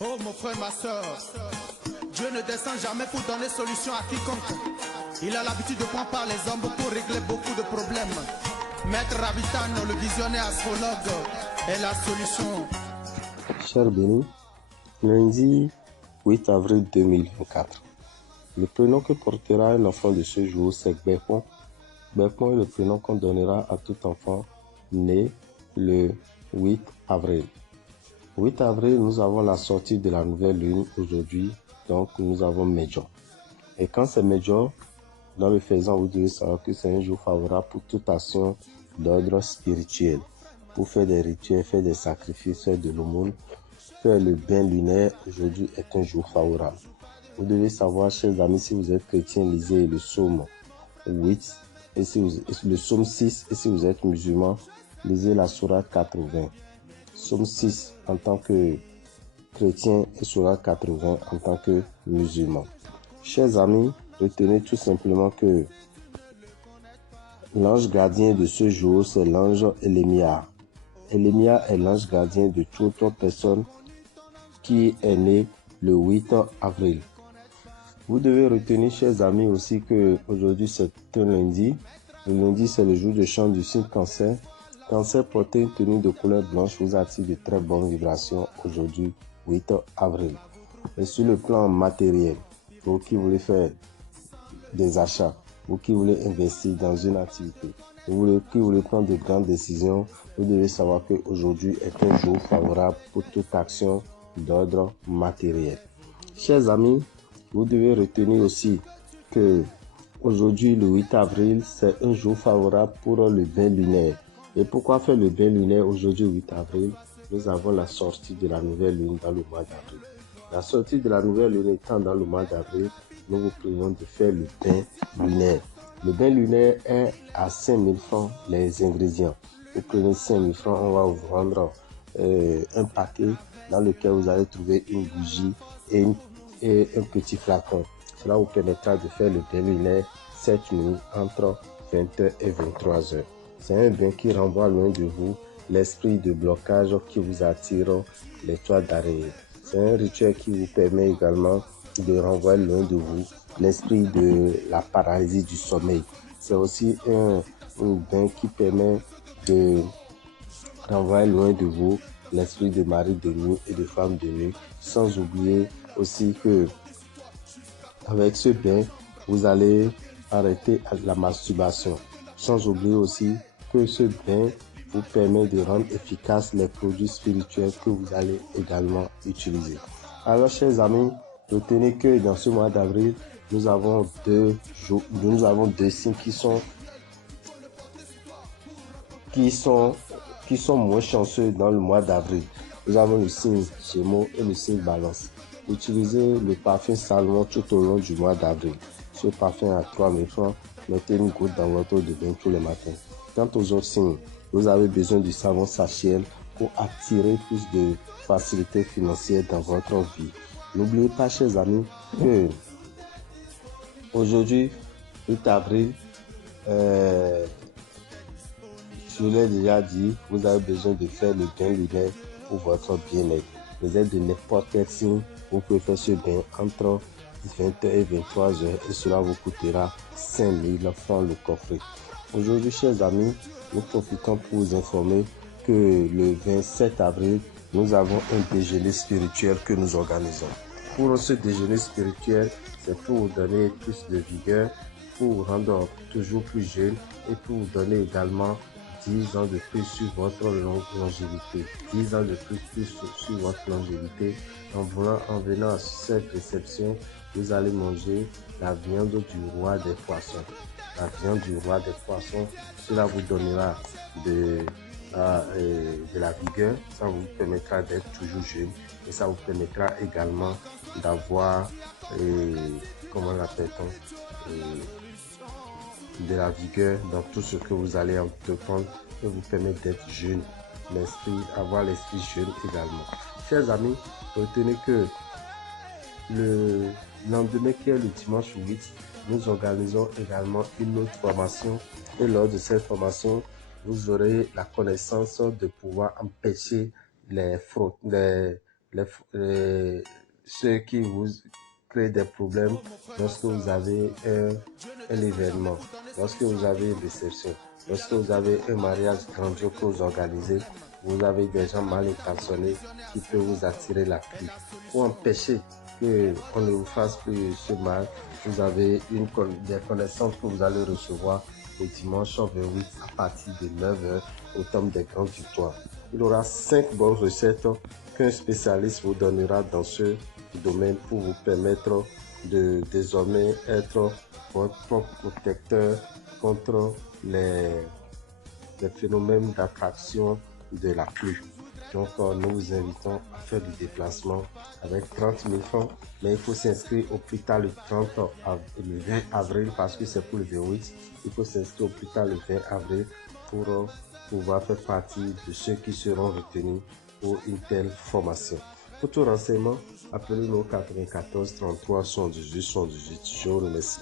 Oh mon frère, ma soeur, Dieu ne descend jamais pour donner solution à quiconque. Il a l'habitude de prendre par les hommes pour régler beaucoup de problèmes. Maître Rabitan, le visionnaire astrologue, est la solution. Cher Béni, lundi 8 avril 2024. Le prénom que portera un enfant de ce jour, c'est Gbekpon. Gbekpon est le prénom qu'on donnera à tout enfant né le 8 avril. 8 avril, nous avons la sortie de la nouvelle lune aujourd'hui, donc nous avons Medjo. Et quand c'est Medjo, dans le faisant, vous devez savoir que c'est un jour favorable pour toute action d'ordre spirituel. Pour faire des rituels, faire des sacrifices, faire de l'aumône, faire le bain lunaire, aujourd'hui est un jour favorable. Vous devez savoir, chers amis, si vous êtes chrétien, lisez le psaume 8, et le psaume 6, et si vous êtes musulman, lisez la sourate 80. Psaume 6 en tant que chrétien et sourate 80 en tant que musulman. Chers amis, retenez tout simplement que l'ange gardien de ce jour, c'est l'ange Elémia. Elémia est l'ange gardien de toute personne qui est née le 8 avril. Vous devez retenir, chers amis, aussi que aujourd'hui c'est un lundi. Le lundi, c'est le jour de chant du signe Cancer. Cancer, porter une tenue de couleur blanche vous attire de très bonnes vibrations aujourd'hui, 8 avril. Et sur le plan matériel, vous qui voulez faire des achats, vous qui voulez investir dans une activité, vous qui voulez prendre de grandes décisions, vous devez savoir qu'aujourd'hui est un jour favorable pour toute action d'ordre matériel. Chers amis, vous devez retenir aussi que aujourd'hui, le 8 avril, c'est un jour favorable pour le bain lunaire. Et pourquoi faire le bain lunaire aujourd'hui, 8 avril? Nous avons la sortie de la nouvelle lune dans le mois d'avril. La sortie de la nouvelle lune étant dans le mois d'avril, nous vous prions de faire le bain lunaire. Le bain lunaire est à 5000 francs les ingrédients. Vous prenez 5000 francs, on va vous vendre un paquet dans lequel vous allez trouver une bougie et un petit flacon. Cela vous permettra de faire le bain lunaire cette nuit entre 20h et 23h. C'est un bain qui renvoie loin de vous l'esprit de blocage qui vous attire les toits d'araignée. C'est un rituel qui vous permet également de renvoyer loin de vous l'esprit de la paralysie du sommeil. C'est aussi un bain qui permet de renvoyer loin de vous l'esprit de mari de nuit et de femme de nuit, sans oublier aussi que avec ce bain, vous allez arrêter la masturbation. Sans oublier aussi que ce bain vous permet de rendre efficaces les produits spirituels que vous allez également utiliser. Alors, chers amis, retenez que dans ce mois d'avril, nous avons deux signes qui sont moins chanceux dans le mois d'avril. Nous avons le signe Gémeaux et le signe Balance. Utilisez le parfum Salomon tout au long du mois d'avril. Ce parfum à 3000 francs, mettez une goutte dans votre eau de bain tous les matins. Quant aux autres signes, vous avez besoin du savon Sachiel pour attirer plus de facilité financière dans votre vie. N'oubliez pas, chers amis, que aujourd'hui, 8 avril, je l'ai déjà dit, vous avez besoin de faire le bain lunaire pour votre bien-être. Vous êtes de n'importe quel signe, vous pouvez faire ce bain entre 20h et 23h et cela vous coûtera 5000 francs le coffret. Aujourd'hui, chers amis, nous profitons pour vous informer que le 27 avril, nous avons un déjeuner spirituel que nous organisons. Pour ce déjeuner spirituel, c'est pour vous donner plus de vigueur, pour vous rendre toujours plus jeune et pour vous donner également 10 ans de plus sur votre longévité. 10 ans de plus sur votre longévité. En venant à cette réception, vous allez manger la viande du roi des poissons. La viande du roi des poissons, cela vous donnera de la vigueur, ça vous permettra d'être toujours jeune et ça vous permettra également d'avoir, comment l'appelle-t-on, de la vigueur dans tout ce que vous allez entreprendre et vous permettre d'être jeune, avoir l'esprit jeune également. Chers amis, retenez que le lendemain qui est le dimanche 8, nous organisons également une autre formation et lors de cette formation, vous aurez la connaissance de pouvoir empêcher les fraudes, ceux qui vous créent des problèmes lorsque vous avez un événement, lorsque vous avez une réception, lorsque vous avez un mariage grandiose que vous organisez. Vous avez des gens mal intentionnés qui peuvent vous attirer la pluie. Pour empêcher qu'on ne vous fasse plus ce mal, vous avez des connaissances que vous allez recevoir le dimanche 28 à partir de 9h au Temple des Grandes Victoires. Il y aura 5 bonnes recettes qu'un spécialiste vous donnera dans ce domaine pour vous permettre de désormais être votre propre protecteur contre les phénomènes d'attraction de la pluie. Donc, nous vous invitons à faire du déplacement avec 30 000 francs, mais il faut s'inscrire au plus tard le 20 avril parce que c'est pour le 28. Il faut s'inscrire au plus tard le 20 avril pour pouvoir faire partie de ceux qui seront retenus pour une telle formation. Pour tout renseignement, appelez-nous au 94 33 78 78. Je vous remercie.